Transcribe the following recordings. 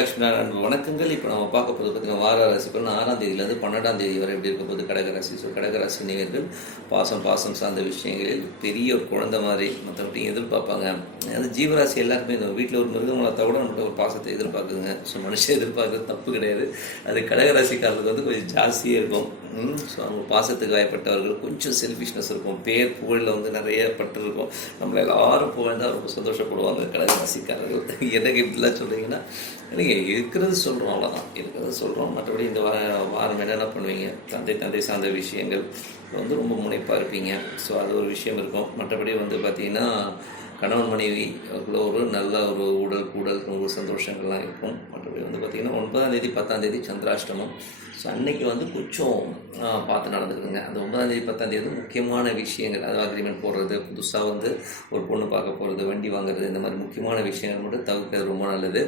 லட்சுமி நாராயண் வணக்கங்கள். இப்போ நம்ம பார்க்க போகிறது பார்த்தீங்கன்னா வார ராசி. ஆறாம் தேதியிலேருந்து பன்னெண்டாம் தேதி வரை எப்படி இருக்கும் போது கடகராசி. ஸோ கடகராசி நேர்கள் பாசம் பாசம் சார்ந்த விஷயங்களில் பெரிய ஒரு குழந்தை மாதிரி மற்றபடி எதிர்பார்ப்பாங்க. அந்த ஜீவராசி எல்லாருமே இந்த வீட்டில் ஒரு மிருகம் வளர்த்தா கூட நம்மகிட்ட ஒரு பாசத்தை எதிர்பார்க்குதுங்க. ஸோ மனுஷன் எதிர்பார்க்குறது தப்பு கிடையாது. அது கடகராசிக்காரருக்கு வந்து கொஞ்சம் ஜாஸ்தியாக இருக்கும். ஸோ அவங்க பாசத்துக்கு வாய்ப்பட்டவர்கள் கொஞ்சம் செல்ஃபிஷ்னஸ் இருக்கும். பேர் புகழில் வந்து நிறைய பட்டிருக்கும் நம்மள எல்லாரும் புகழ்ந்தால் ரொம்ப சந்தோஷப்படுவாங்க கடகராசிக்காரர்கள். எனக்கு இப்படிலாம் சொல்கிறீங்கன்னா நீங்கள் இருக்கிறது சொல்கிறோம் அவ்வளோதான் இருக்கிறது சொல்கிறோம் மற்றபடி இந்த வார வாரம் என்னென்ன பண்ணுவீங்க? தந்தை தந்தை சார்ந்த விஷயங்கள். வந்து ரொம்ப முனைப்பாக இருப்பீங்க. ஸோ அது ஒரு விஷயம் இருக்கும். மற்றபடி வந்து பார்த்திங்கன்னா கணவன் மனைவி அவர்கள ஒரு நல்ல ஒரு உடல் கூடல் ரொம்ப சந்தோஷங்கள்லாம் இருக்கும். மற்றபடி வந்து பார்த்திங்கன்னா ஒன்பதாம் தேதி பத்தாம் தேதி சந்திராஷ்டமம். ஸோ அன்னைக்கு வந்து கொஞ்சம் பார்த்து நடந்துக்குதுங்க. அந்த ஒன்பதாம் தேதி பத்தாம் தேதி வந்து முக்கியமான விஷயங்கள். அதாவது அக்ரிமெண்ட் போடுறது புதுசாக வந்து ஒரு பொண்ணு பார்க்க போகிறது வண்டி வாங்குறது இந்த மாதிரி முக்கியமான விஷயங்கள் மட்டும் தவிர்க்கிறது ரொம்ப நல்லது.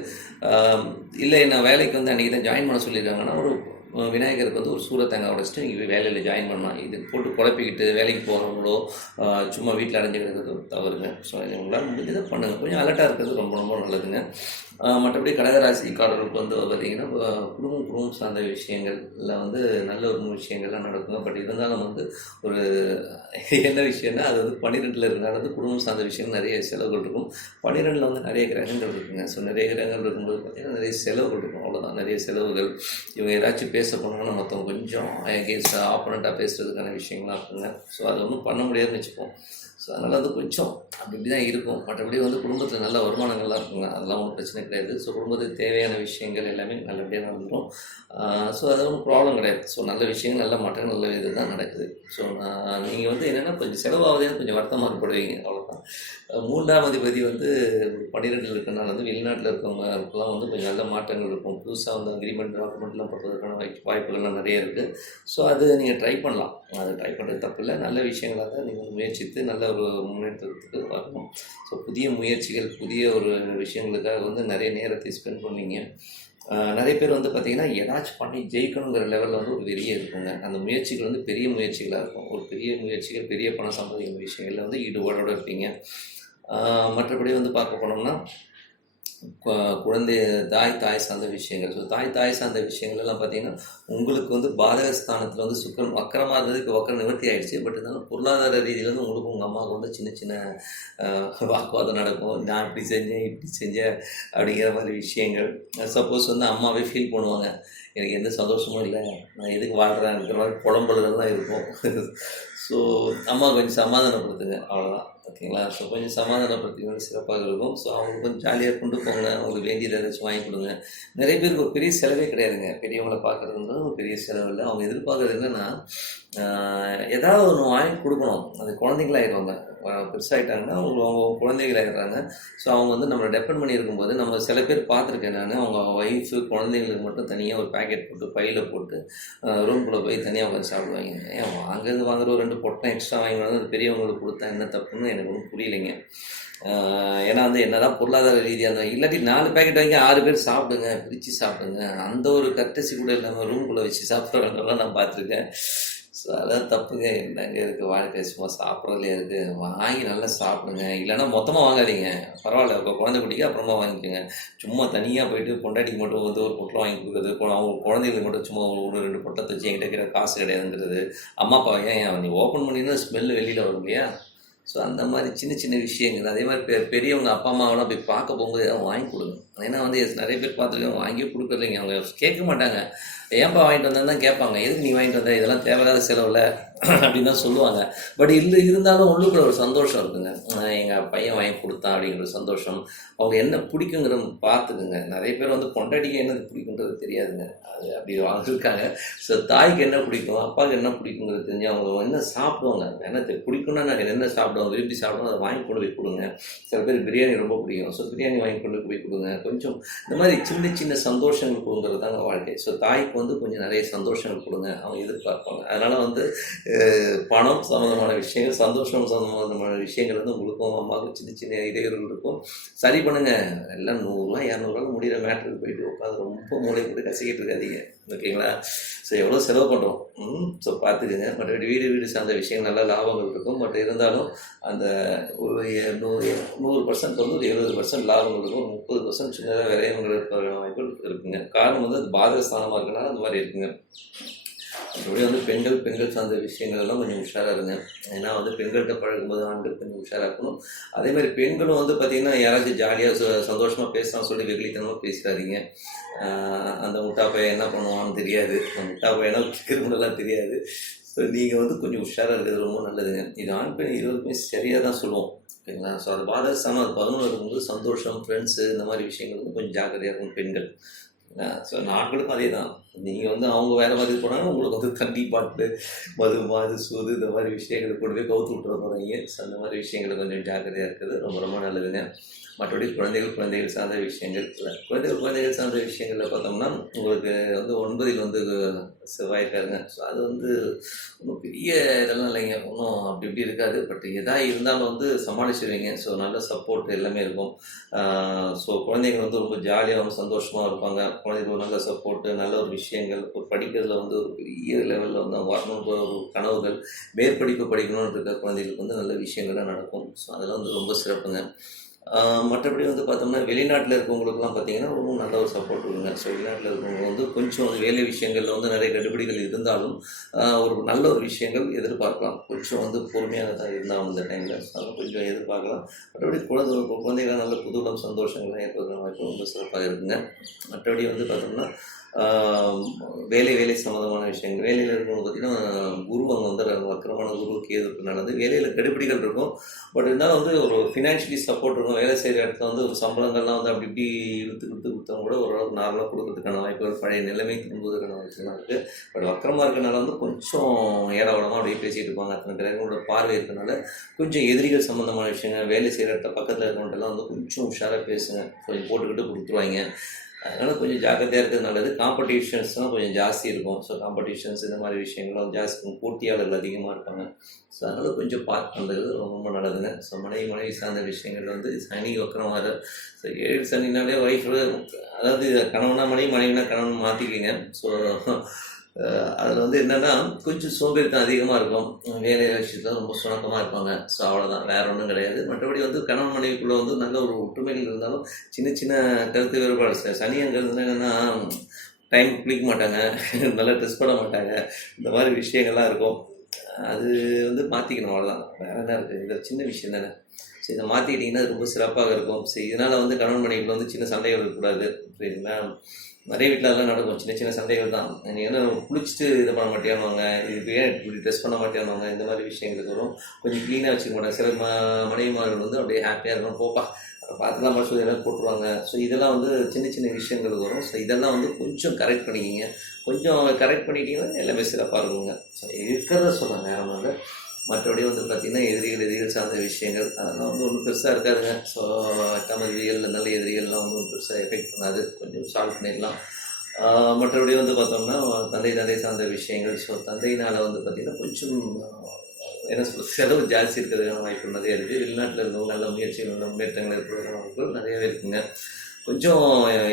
இல்லை நான் வேலைக்கு வந்து அன்றைக்கி தான் ஜாயின் பண்ண சொல்லியிருக்காங்கன்னா ஒரு விநாயகருக்கு வந்து ஒரு சூரத்தங்காய் உடச்சிட்டு நீங்கள் வேலையில் ஜாயின் பண்ணலாம் இது போட்டு குழப்பிக்கிட்டு வேலைக்கு போகிறவங்களோ சும்மா வீட்டில் அடைஞ்சு கிடக்கிறது தவறுங்க ஸோ உங்களால் முடிஞ்சதை பண்ணுங்கள் கொஞ்சம் அலர்ட்டாக இருக்கிறது ரொம்ப ரொம்ப நல்லதுங்க. மற்றபடி கடகராசிக்காரர்களுக்கு வந்து பார்த்தீங்கன்னா குடும்பம் குடும்பம் சார்ந்த விஷயங்களில் வந்து நல்ல ஒரு விஷயங்கள்லாம் நடக்குங்க. பட் இருந்தாலும் வந்து ஒரு என்ன விஷயம்னா அது வந்து பன்னிரெண்டில் இருக்கிறனால வந்து குடும்பம் சார்ந்த விஷயங்கள் நிறைய செலவுகள் இருக்கும். பன்னிரெண்டில் வந்து நிறைய கிரகங்கள் இருக்குங்க. ஸோ நிறைய கிரகங்கள் இருக்கும்போது பார்த்தீங்கன்னா நிறைய செலவுகள் இருக்கும். அவ்வளோதான் நிறைய செலவுகள். இவங்க ஏதாச்சும் பேச போனாங்கன்னா மொத்தம் கொஞ்சம் அகேன்ஸ்டாக ஆப்போனண்ட்டாக பேசுகிறதுக்கான விஷயங்கள்லாம் இருக்குங்க. ஸோ அதை ஒன்றும் பண்ண முடியாதுன்னு வச்சுப்போம். ஸோ அதனால் வந்து கொஞ்சம் அப்படி இப்படி தான் இருக்கும். மற்றபடி வந்து குடும்பத்தில் நல்ல வருமானங்கள்லாம் இருக்குங்க. அதெல்லாம் ஒன்றும் பிரச்சனை கிடையாது. ஸோ குடும்பத்துக்கு தேவையான விஷயங்கள் எல்லாமே நல்லபடியாக நடந்துடும் ஸோ அது ஒன்றும் ப்ராப்ளம் கிடையாது. ஸோ நல்ல விஷயங்கள் நல்ல மாற்றங்கள் நல்ல இது தான் நடக்குது. ஸோ நான் நீங்கள் வந்து என்னென்னா கொஞ்சம் செலவாகுதுன்னு கொஞ்சம் வருத்தமாக ஏற்படுவீங்க அவ்வளோதான் மூன்றாம் அதிபதி வந்து பன்னிரெண்டில் இருக்கனால வந்து வெளிநாட்டில் இருக்கவங்களுக்குலாம் வந்து கொஞ்சம் நல்ல மாற்றங்கள் இருக்கும். புதுசாக வந்து அக்ரிமெண்ட் டாக்குமெண்ட்லாம் பண்ணுறதுக்கான வாய்ப்புகள்லாம் நிறைய இருக்குது ஸோ அது நீங்கள் ட்ரை பண்ணலாம். அது ட்ரை பண்ணுறது தப்பு இல்லை நல்ல விஷயங்களாக தான் நீங்கள் முயற்சித்து நல்ல ஒரு முன்னேற்றத்துக்கு வரணும். ஸோ புதிய முயற்சிகள் புதிய ஒரு விஷயங்களுக்காக வந்து நிறைய நேரத்தை ஸ்பெண்ட் பண்ணீங்க. நிறைய பேர் வந்து பார்த்தீங்கன்னா ஏதாச்சும் பண்ணி ஜெயிக்கணுங்கிற லெவலில் வந்து ஒரு பெரிய இருக்குங்க. அந்த முயற்சிகள் வந்து பெரிய முயற்சிகளாக இருக்கும். ஒரு பெரிய முயற்சிகள் பெரிய பணம் சம்பாதிக்கிற விஷயங்களில் வந்து ஈடுபாடோடு இருப்பீங்க. மற்றபடி வந்து பார்க்க போனோம்னா குழந்தை தாய் தாய் சார்ந்த விஷயங்கள். ஸோ தாய் தாய் சார்ந்த விஷயங்கள் எல்லாம் பார்த்தீங்கன்னா உங்களுக்கு வந்து பாதக ஸ்தானத்தில் வந்து சுக்கரம் வக்கரமாக இருந்தது இப்போ வக்கரம் நிவர்த்தி ஆகிடுச்சு பட் இருந்தாலும் பொருளாதார ரீதியில் வந்து உங்களுக்கு உங்கள் அம்மாவுக்கு வந்து சின்ன சின்ன வாக்குவாதம் நடக்கும். நான் இப்படி செஞ்சேன் இப்படி செஞ்சேன் அப்படிங்கிற மாதிரி விஷயங்கள். சப்போஸ் வந்து அம்மாவே ஃபீல் பண்ணுவாங்க. எனக்கு எந்த சந்தோஷமும் இல்லை. நான் எதுக்கு வாழ்கிறேன்ங்கிற மாதிரி குழம்புல தான் இருக்கும். ஸோ அம்மா கொஞ்சம் சமாதானப்படுத்துங்க. அவ்வளோதான் ஓகேங்களா? ஸோ கொஞ்சம் சமாதானப்படுத்திங்கன்னா சிறப்பாக இருக்கும். ஸோ அவங்க கொஞ்சம் ஜாலியாக கொண்டு போங்க. அவங்களுக்கு வேண்டியது ஏதாச்சும் வாங்கி கொடுங்க. நிறைய பேருக்கு ஒரு பெரிய செலவே கிடையாதுங்க. பெரியவங்களை பார்க்குறதுன்றது ஒரு பெரிய செலவு இல்லை. அவங்க எதிர்பார்க்குறது என்னென்னா ஏதாவது ஒன்று வாங்கி கொடுக்கணும். அது குழந்தைங்களாயிடுவாங்க பெருசாகிட்டாங்கன்னா அவங்க அவங்க குழந்தைகளாயிடுறாங்க ஸோ அவங்க வந்து நம்மளை டெபெண்ட் பண்ணி இருக்கும்போது நம்ம சில பேர் பார்த்துருக்கேன் நான். அவங்க ஒய்ஃபு குழந்தைங்களுக்கு மட்டும் தனியாக ஒரு பேக்கெட் போட்டு பையில் போட்டு ரூம்குள்ளே போய் தனியாக உட்காந்து சாப்பிடுவாங்க. ஏன் அங்கேருந்து வாங்குற ஒரு ரெண்டு பொட்டை எக்ஸ்ட்ரா வாங்கி வந்து அது பெரியவங்களுக்கு கொடுத்தா என்ன தப்புன்னு எனக்கு ஒன்றும் புரியலைங்க. ஏன்னா வந்து என்னதான் பொருளாதார ரீதியாக இருந்தால் இல்லாட்டி நாலு பேக்கெட் வாங்கி ஆறு பேர் சாப்பிடுங்க பிரித்து சாப்பிடுங்க. அந்த ஒரு கட்டசி கூட இல்லாமல் ரூம்குள்ளே வச்சு சாப்பிட்றவங்கலாம் நான் பார்த்துருக்கேன். ஸோ அதான் தப்புங்க. என்னங்க இருக்குது வாழ்க்கை சும்மா சாப்பிட்றதுலே இருக்குது வாங்கி நல்லா சாப்பிடுங்க. இல்லைன்னா மொத்தமாக வாங்காதீங்க. பரவாயில்ல. இப்போ குழந்தை குட்டிக்கு அப்புறமா வாங்கிக்கோங்க. சும்மா தனியாக போயிட்டு பொண்டாட்டிக்கு மட்டும் வந்து ஒரு பொட்டலம் வாங்கி கொடுக்குறது. அவங்க குழந்தைங்களுக்கு மட்டும் சும்மா ஒரு ஒரு ரெண்டு பொட்டத்தை வச்சு என்கிட்ட கிட்ட காசு கிடையாதுங்கிறது. அம்மா அப்பா ஏன் நீ ஓப்பன் பண்ணினா ஸ்மெல் வெளியில் வரும் இல்லையா? ஸோ அந்த மாதிரி சின்ன சின்ன விஷயங்கள். அதே மாதிரி பெ பெரியவங்க அப்பா அம்மாவெல்லாம் போய் பார்க்க போகும்போது ஏதாவது வாங்கி கொடுங்க. ஏன்னா வந்து நிறைய பேர் பார்த்துருக்கேன் வாங்கி கொடுக்குறதுங்க அவங்க கேட்க மாட்டாங்க. ஏன்பா வாங்கிட்டு வந்தா தான் கேட்பாங்க. எதுக்கு நீ வாங்கிட்டு வந்த? இதெல்லாம் தேவையில்லாத செலவில் அப்படின்னு தான் சொல்லுவாங்க. பட் இல்லை இருந்தாலும் உள்ளுக்குள்ள ஒரு சந்தோஷம் இருக்குங்க. எங்கள் பையன் வாங்கி கொடுத்தான் அப்படிங்கிற ஒரு சந்தோஷம். அவங்க என்ன பிடிக்குங்கிற பார்த்துக்குங்க. நிறைய பேர் வந்து கொண்டாடிக்க என்ன பிடிக்குன்றது தெரியாதுங்க. அது அப்படி வாங்கியிருக்காங்க. ஸோ தாய்க்கு என்ன பிடிக்கும்? அப்பாவுக்கு என்ன பிடிக்குங்கிறது தெரிஞ்சு அவங்க என்ன சாப்பிடுவாங்க? என்ன பிடிக்கும்னா நாங்கள் என்ன சாப்பிடுவோம் விரும்பி சாப்பிடுவோம் அதை வாங்கி கொண்டு போய் கொடுங்க. சில பேர் பிரியாணி ரொம்ப பிடிக்கும். ஸோ பிரியாணி வாங்கி கொண்டு போய் கொடுங்க. கொஞ்சம் இந்த மாதிரி சின்ன சின்ன சந்தோஷங்கள் கொடுங்கிறது தாங்க வாழ்க்கை. ஸோ தாய்க்கு வந்து கொஞ்சம் நிறைய சந்தோஷங்கள் கொடுங்க. அவங்க எதிர்பார்ப்பாங்க. அதனால் வந்து பணம் சம்மந்தமான விஷயங்கள் சந்தோஷம் சம்மந்தமான விஷயங்கள் வந்து உங்களுக்கும் அம்மாவுக்கும் சின்ன சின்ன இடையூறுகள் இருக்கும். சரி பண்ணுங்கள் எல்லாம் நூறுரூவா இரநூறுவா முடிகிற மேட்டருக்கு போயிட்டு உட்காந்து ரொம்ப மூளை போட்டு கசிக்கிட்டு இருக்காதீங்க. ஓகேங்களா? ஸோ எவ்வளோ செலவு பண்ணுறோம் ம் ஸோ பார்த்துக்குங்க. மற்றபடி வீடு வீடு சார்ந்த விஷயங்கள் நல்ல லாபங்கள் இருக்கும். பட் இருந்தாலும் அந்த ஒரு நூறு நூறு பர்சன்ட் வந்து ஒரு எழுபது பர்சன்ட் லாபங்கள் இருக்கும். முப்பது பர்சன்ட் சின்னதாக விரயங்கள் இருக்கிற வாய்ப்புகள் இருக்குங்க. காரணம் வந்து அது பாதகஸ்தானமாக இருக்கனால அந்த மாதிரி இருக்குங்க. மற்றபடி வந்து பெண்கள் பெண்கள் சார்ந்த விஷயங்கள்லாம் கொஞ்சம் உஷாராக இருங்க. ஏன்னா வந்து பெண்கள்கிட்ட பழகும்போது ஆண்கள் கொஞ்சம் உஷாராக இருக்கணும். அதே மாதிரி பெண்களும் வந்து பார்த்திங்கன்னா யாராச்சும் ஜாலியாக சந்தோஷமாக பேசலாம் சொல்லி வெகுளித்தனமாக பேசிடாதீங்க. அந்த முட்டா பையன் என்ன பண்ணுவான்னு தெரியாது. அந்த முட்டா பையனா கிரிமினலாக தெரியாது. ஸோ நீங்கள் வந்து கொஞ்சம் உஷாராக இருக்கிறது ரொம்ப நல்லதுங்க. இது ஆண் பெண் இருவருக்குமே சரியாக தான் சொல்லுவோம். ஓகேங்களா? ஸோ அது பாதகஸ்தானம் அது பதினொன்று இருக்கும்போது சந்தோஷம் ஃப்ரெண்ட்ஸு இந்த மாதிரி விஷயங்கள் வந்து கொஞ்சம் ஜாக்கிரதையாக இருக்கும் பெண்கள். ஸோ நாட்களுக்கும் அதே தான் நீங்கள் வந்து அவங்க வேறு மாதிரி போனாங்க உங்களுக்கு வந்து தண்ணி பாட்டு மது மாது சூது இந்த மாதிரி விஷயங்களை கொண்டு போய் கவுத்து விட்டுற போகிறீங்க ஸோ அந்த மாதிரி விஷயங்களை கொஞ்சம் ஜாக்கிரதையாக இருக்கிறது ரொம்ப ரொம்ப நல்லதுங்க. மற்றபடி குழந்தைகள் குழந்தைகள் சார்ந்த விஷயங்கள் குழந்தைகள் குழந்தைகள் சார்ந்த விஷயங்களில் பார்த்தோம்னா உங்களுக்கு வந்து ஒன்பதில் வந்து செவ்வாய்க்காருங்க ஸோ அது வந்து ஒன்றும் பெரிய இதெல்லாம் இல்லைங்க. ஒன்றும் அப்படி இப்படி இருக்காது. பட் எதா இருந்தாலும் வந்து சமாளிச்சிருவீங்க. ஸோ நல்ல சப்போர்ட் எல்லாமே இருக்கும். ஸோ குழந்தைங்க வந்து ரொம்ப ஜாலியாகவும் சந்தோஷமாக இருப்பாங்க. குழந்தைங்களுக்கு நல்ல சப்போர்ட்டு நல்ல ஒரு விஷயங்கள் ஒரு படிக்கிறதுல வந்து ஒரு பெரிய லெவலில் வந்து வரணுன்ற ஒரு கனவுகள் மேற்படிப்பு படிக்கணும்னு இருக்க குழந்தைகளுக்கு வந்து நல்ல விஷயங்கள்லாம் நடக்கும். ஸோ அதெல்லாம் வந்து ரொம்ப சிறப்புங்க. மற்றபடி வந்து பார்த்தோம்னா வெளிநாட்டில் இருக்கவங்களுக்குலாம் பார்த்தீங்கன்னா ரொம்ப நல்ல ஒரு சப்போர்ட் இருக்குங்க ஸோ வெளிநாட்டில் இருக்கவங்க வந்து கொஞ்சம் வந்து வேலை விஷயங்களில் வந்து நிறைய கண்டுபிடிகள் இருந்தாலும் ஒரு நல்ல ஒரு விஷயங்கள் எதிர்பார்க்கலாம். கொஞ்சம் வந்து பொறுமையாக தான் இருந்தால் அந்த டைமில் அதெல்லாம் கொஞ்சம் எதிர்பார்க்கலாம். மற்றபடி குழந்தை குழந்தைகள் நல்ல புதுடம் சந்தோஷங்கள்லாம் ஏற்படுற வாய்ப்பு ரொம்ப சிறப்பாக இருக்குங்க. மற்றபடி வந்து பார்த்தோம்னா வேலை வேலை சம்மந்தமான விஷயங்கள். வேலையில் இருக்கும்போது பார்த்தீங்கன்னா குரு அங்கே வந்து வக்கரமான குரு எதிர்ப்பு நடந்து வேலையில் கடுபிடிகள் இருக்கும். பட் இருந்தாலும் வந்து ஒரு ஃபினான்ஷியலி சப்போர்ட் இருக்கும் வேலை செய்கிற இடத்துல வந்து ஒரு சம்பளங்கள்லாம் வந்து அப்படி இப்படி இழுத்து கொடுத்து கொடுத்தவங்க கூட ஓரளவுக்கு நார்மலாக கொடுக்கறதுக்கான வாய்ப்புகள் பழைய நிலைமை திரும்புவதற்கான வாய்ப்புலாம் இருக்குது பட் வக்கரமாக இருக்கனால வந்து கொஞ்சம் ஏடாவடமாக அப்படியே பேசிகிட்டு இருப்பாங்க. அத்தனை கிரகங்களோட பார்வை இருக்கனால கொஞ்சம் எதிரிகள் சம்மந்தமான விஷயங்கள் வேலை செய்கிற இடத்துல பக்கத்தில் இருக்கவங்கள்ட்டெல்லாம் வந்து கொஞ்சம் உஷாராக பேசுங்க. கொஞ்சம் போட்டுக்கிட்டு கொடுத்துருவாங்க. அதனால் கொஞ்சம் ஜாக்கிரதையாக இருக்கிறது நல்லது. காம்படிஷன்ஸ்லாம் கொஞ்சம் ஜாஸ்தி இருக்கும். ஸோ காம்படிஷன்ஸ் இந்த மாதிரி விஷயங்கள்லாம் ஜாஸ்தி இருக்கும். போட்டியாளர்கள் அதிகமாக இருப்பாங்க. ஸோ அதனால் கொஞ்சம் பார்த்து பண்ணுறது ரொம்ப நல்லதுங்க. ஸோ மனைவி மனைவி சார்ந்த விஷயங்கள் வந்து சனி வக்கரம் வர ஸோ ஏழு சனினாலே ஒய்ஃப் அதாவது கணவனா மனைவி மனைவினா கணவன் மாற்றிக்கிங்க ஸோ அதில் வந்து என்னென்னா கொஞ்சம் சோம்பேறித்தனம் அதிகமாக இருக்கும். வேலை விஷயத்தில் ரொம்ப சுணக்கமாக இருப்பாங்க. ஸோ அவ்வளோதான் வேற ஒன்றும் கிடையாது. மற்றபடி வந்து கணவன் மனைவிக்குள்ளே வந்து நல்ல ஒரு ஒற்றுமைகள் இருந்தாலும் சின்ன சின்ன கருத்து வேறுபாடு. ச- சனிங்கிறது என்னென்னா டைம் குளிக்க மாட்டாங்க. நல்லா ட்ரெஸ் பண்ண மாட்டாங்க. இந்த மாதிரி விஷயங்கள்லாம் இருக்கும். அது வந்து மாற்றிக்கணும் அவ்வளோதான் வேற என்ன இருக்குது இதில் சின்ன விஷயம் தானே. ஸோ இதை மாற்றிக்கிட்டிங்கன்னா ரொம்ப சிறப்பாக இருக்கும். ஸோ இதனால் வந்து கணவன் மனைவிக்குள்ள வந்து சின்ன சண்டைகள் இருக்கக்கூடாது. சரிங்களா நிறைய வீட்டில் அதெல்லாம் நடக்கும். சின்ன சின்ன சண்டைகள் தான். நீங்கள் என்ன குளிச்சுட்டு இது பண்ண மாட்டேன்னுவாங்க. இது ஏன் இப்படி ட்ரெஸ் பண்ண மாட்டேன்னுவாங்க? இந்த மாதிரி விஷயங்களுக்கு வரும். கொஞ்சம் க்ளீனாக வச்சுக்க மாட்டாங்க. சில ம மனைவிமார்கள் வந்து அப்படியே ஹாப்பியாக இருக்கணும். போப்பா பார்த்துலாம் சொல்லி எல்லாம் போட்டுருவாங்க. ஸோ இதெல்லாம் வந்து சின்ன சின்ன விஷயங்கள் வரும். ஸோ இதெல்லாம் வந்து கொஞ்சம் கரெக்ட் பண்ணிக்கிங்க. கொஞ்சம் கரெக்ட் பண்ணிட்டீங்கன்னா எல்லாமே சிறப்பாக இருக்குங்க. ஸோ இருக்கிறத சொன்னாங்க அதனால் மற்றபடி வந்து பார்த்திங்கன்னா எதிரிகள் எதிரிகள் சார்ந்த விஷயங்கள் அதெல்லாம் வந்து ஒன்றும் பெருசாக இருக்காதுங்க. ஸோ எட்டாம் எதிரிகள் நல்ல எதிரிகள்லாம் வந்து பெருசாக எஃபெக்ட் பண்ணாது. கொஞ்சம் சால்வ் பண்ணிடலாம். மற்றபடி வந்து பார்த்தோம்னா தந்தை தந்தை சார்ந்த விஷயங்கள். ஸோ தந்தையினால் வந்து பார்த்திங்கன்னா கொஞ்சம் என்ன சொல்றது செலவு ஜாஸ்தி இருக்கிறதுக்கான வாய்ப்பு நிறைய இருக்குது வெளிநாட்டில் இருக்கவங்க நல்ல முயற்சிகள் நல்ல முன்னேற்றங்கள் இருக்கிறதுக்கான வாய்ப்புகள் நிறையவே இருக்குங்க. கொஞ்சம்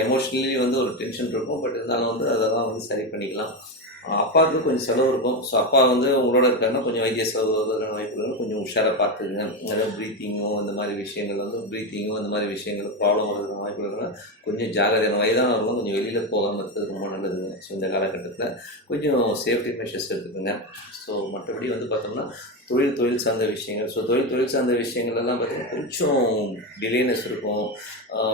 எமோஷ்னலி வந்து ஒரு டென்ஷன் இருக்கும். பட் இருந்தாலும் வந்து அதெல்லாம் வந்து சரி பண்ணிக்கலாம். அப்பாவுக்கு கொஞ்சம் செலவு இருக்கும். ஸோ அப்பா வந்து உங்களோட இருக்காருன்னா கொஞ்சம் வைத்திய செலவு வருவதற்கான வாய்ப்புகள் கொஞ்சம் உஷாராக பார்த்துக்குங்க. அதாவது ப்ரீத்திங்கும் அந்த மாதிரி விஷயங்கள் வந்து ப்ரீத்திங்கும் அந்த மாதிரி விஷயங்கள் ப்ராப்ளம் வர்றது வாய்ப்புகள் கொஞ்சம் ஜாகிரதையான வயதானவர்களும் கொஞ்சம் வெளியில் போகாமல் இருக்கிறது ரொம்ப நல்லதுங்க. ஸோ இந்த காலகட்டத்தில் கொஞ்சம் சேஃப்டி மெஷர்ஸ் எடுத்துக்கோங்க. ஸோ மற்றபடி வந்து பார்த்தோம்னா தொழில் தொழில் சார்ந்த விஷயங்கள். ஸோ தொழில் தொழில் சார்ந்த விஷயங்கள்லாம் பார்த்தீங்கன்னா கொஞ்சம் டிலேனஸ் இருக்கும்.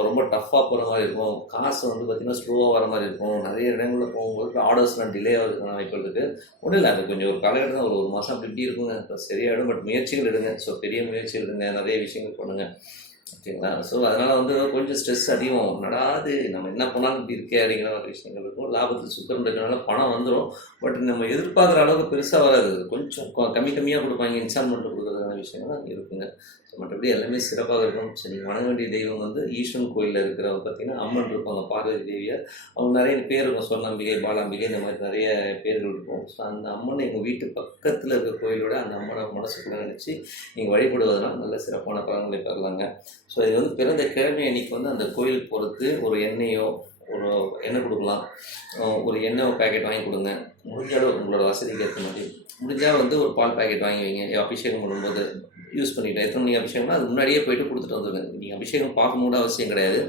ரொம்ப டஃப்பாக போகிற மாதிரி இருக்கும். காசு வந்து பார்த்திங்கன்னா ஸ்லோவாக வர மாதிரி இருக்கும். நிறைய இடங்களில் போகும்போது ஆர்டர்ஸ்லாம் டிலே ஆகிறதுக்கான வாய்ப்புகள் இருக்குது ஒன்றும் இல்லை அது கொஞ்சம் ஒரு காலகட்டம் ஒரு ஒரு மாதம் அப்படி இப்படி இருக்குங்க. சரியாயிடும் பட் முயற்சிகள் எடுங்க. ஸோ பெரிய முயற்சிகள் எடுங்க. நிறைய விஷயங்கள் பண்ணுங்கள் ஓகேங்களா ஸோ அதனால் வந்து கொஞ்சம் ஸ்ட்ரெஸ் அதிகம். நடாது நம்ம என்ன பண்ணாலும் இப்படி இருக்கே அப்படிங்கிற மாதிரி விஷயங்கள் இருக்கும். லாபத்தில் சுத்தம் இருக்கிறனால பணம் வந்துடும் பட் நம்ம எதிர்பார்க்குற அளவுக்கு பெருசாக வராது. கொஞ்சம் கம்மி கம்மியாக கொடுப்பாங்க. இன்ஸ்டால்மெண்ட் கொடுக்குறது. விஷயங்கள்லாம் இருக்குங்க. ஸோ மற்றபடி எல்லாமே சிறப்பாக இருக்கும் ஸோ நீங்கள் வணங்க வேண்டிய தெய்வம் வந்து ஈஸ்வரன் கோயிலில் இருக்கிறவங்க பார்த்தீங்கன்னா அம்மன் இருப்பாங்க பார்வதி தேவியார் அவங்க நிறைய பேர் இருக்கும் சொன்னம்பிகை பாலாம்பிகை இந்த மாதிரி நிறைய பேர்கள் இருக்கும். ஸோ அந்த அம்மனை எங்கள் வீட்டு பக்கத்தில் இருக்கிற கோயிலோட அந்த அம்மனை மனசுக்குள்ள நினச்சி நீங்கள் வழிபடுவதெல்லாம் நல்ல சிறப்பான பலன்களை பெறலாங்க ஸோ இது வந்து பிறந்த கிழமை அன்னைக்கு வந்து அந்த கோயில் போகிறது ஒரு எண்ணெயோ ஒரு எண்ணெய் கொடுக்கலாம். ஒரு எண்ணெய் பேக்கெட் வாங்கி கொடுங்க. முடிஞ்சாலும் உங்களோட வசதிக்கு ஏற்ற மாதிரி. முடிஞ்சால் வந்து ஒரு பால் பேக்கெட் வாங்கி வைங்க. அபிஷேகம் பண்ணும்போது யூஸ் பண்ணிட்டு எத்தனை மணி அபிஷேகம்னா அது முன்னாடியே போயிட்டு கொடுத்துட்டு வந்துடுங்க நீங்கள் அபிஷேகம் பார்க்கணும்னு அவசியம் கிடையாது.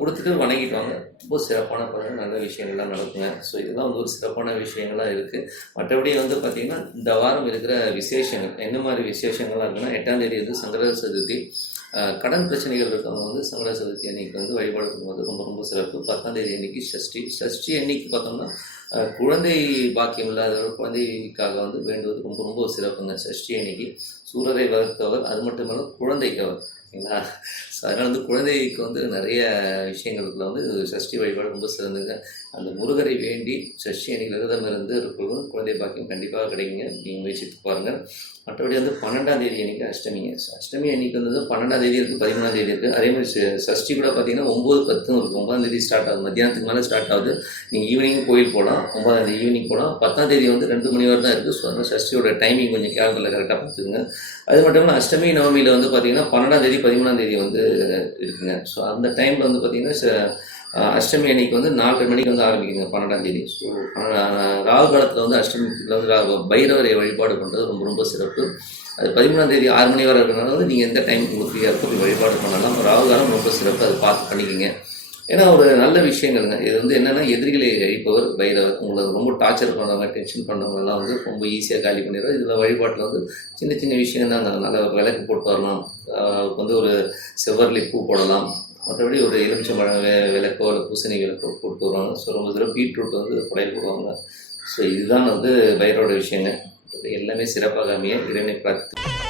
கொடுத்துட்டு வணங்கிட்டு வாங்க. ரொம்ப சிறப்பான பிறகு நல்ல விஷயங்கள்லாம் நடக்குங்க. ஸோ இதெல்லாம் வந்து ஒரு சிறப்பான விஷயங்கள்லாம் இருக்குது மற்றபடி வந்து பார்த்திங்கன்னா இந்த வாரம் இருக்கிற விசேஷங்கள் என்ன மாதிரி விசேஷங்கள்லாம் இருக்குன்னா எட்டாம் தேதி வந்து சங்கர சதுர்த்தி. கடன் பிரச்சனைகள் இருக்கவங்க வந்து சங்கட சதுர்த்தி அன்னைக்கு வந்து வழிபாடு பண்ணுவது ரொம்ப ரொம்ப சிறப்பு. பத்தாம் தேதி அன்னைக்கு ஷஷ்டி. ஷஷ்டி அன்னைக்கு பார்த்தோம்னா குழந்தை பாக்கியம் இல்லாதவர் குழந்தைக்காக வந்து வேண்டுவது ரொம்ப ரொம்ப சிறப்புங்க. சஷ்டி அன்னைக்கு சூரரை வளர்த்தவர் அது மட்டும் இல்லாமல் குழந்தைக்கவர் சரிங்களா ஸோ அதனால் வந்து குழந்தைக்கு வந்து நிறைய விஷயங்களுக்குள்ள வந்து சஷ்டி வழிபாடு ரொம்ப சிறந்ததுங்க அந்த முருகரை வேண்டி சஷ்டி அன்னைக்கு விரதம் இருந்து இருக்கிறவங்க குழந்தை பாக்கியம் கண்டிப்பாக கிடைக்குங்க. நீங்கள் முயற்சித்து பாருங்கள் மற்றபடி வந்து பன்னெண்டாம் தேதி அன்னைக்கு அஷ்டமிங்க அஷ்டமி அன்னைக்கு வந்து பன்னெண்டாம் தேதி இருக்குது பதிமூணாம் தேதி இருக்குது அதே மாதிரி சஷ்டி கூட பார்த்தீங்கன்னா ஒம்பது பத்தும் இருக்குது ஒன்பதாம் தேதி ஸ்டார்ட் ஆகுது. மத்தியானத்துக்கு மேலே ஸ்டார்ட் ஆகுது. நீங்கள் ஈவினிங் கோயில் போகலாம் ஒன்பதாம் தேதி ஈவினிங் போகலாம் பத்தாம் தேதி வந்து ரெண்டு மணி வரை தான் இருக்குது ஸோ அதனால் சஷ்டியோட டைமிங் கொஞ்சம் கேலண்டரில் கரெக்டாக பார்த்துக்குங்க. அது மட்டும் இல்லாமல் அஷ்டமி நவமியில் வந்து பார்த்தீங்கன்னா பன்னெண்டாம் தேதி பதிமூணாம் தேதி வந்து இருக்குங்க. ஸோ அந்த டைமில் வந்து பார்த்தீங்கன்னா ச- அஷ்டமி அன்னைக்கு வந்து நாலரை மணிக்கு வந்து ஆரம்பிக்குங்க பன்னெண்டாம் தேதி. ஸோ ராகு காலத்தில் வந்து அஷ்டமியில் வந்து ரா- பைரவரை வழிபாடு பண்ணுறது ரொம்ப ரொம்ப சிறப்பு. அது பதிமூணாம் தேதி ஆறு மணி வரை இருக்கிறனால வந்து நீங்கள் எந்த டைம் உங்களுக்கு ஃப்ரீயாக இருக்கோ வழிபாடு பண்ணலாம். ராகு காலம் ரொம்ப சிறப்பு அதை பார்த்து பண்ணிக்கோங்க. ஏன்னா ஒரு நல்ல விஷயங்கள்ங்க. இது வந்து என்னென்னா எதிரிகளை அழிப்பவர் பைரவர். உங்களை ரொம்ப டார்ச்சர் பண்ணுறவங்க டென்ஷன் பண்ணுறவங்கலாம் வந்து ரொம்ப ஈஸியாக காலி பண்ணிடுறோம் இதில் வழிபாட்டில் வந்து சின்ன சின்ன விஷயம் தான் நல்ல விளக்கு போட்டு வரலாம். வந்து ஒரு செவ்வரளி பூ போடலாம். மற்றபடி ஒரு எலுமிச்சம்பழம் வே விளக்கோ இல்லை பூசணி விளக்கோ போட்டு வருவாங்க ஸோ ரொம்ப தூரம் பீட்ரூட் வந்து புடையல் போடுவாங்க. ஸோ இதுதான் வந்து பைரோட விஷயங்க. எல்லாமே சிறப்பாக அமைய இறைவனை பார்த்து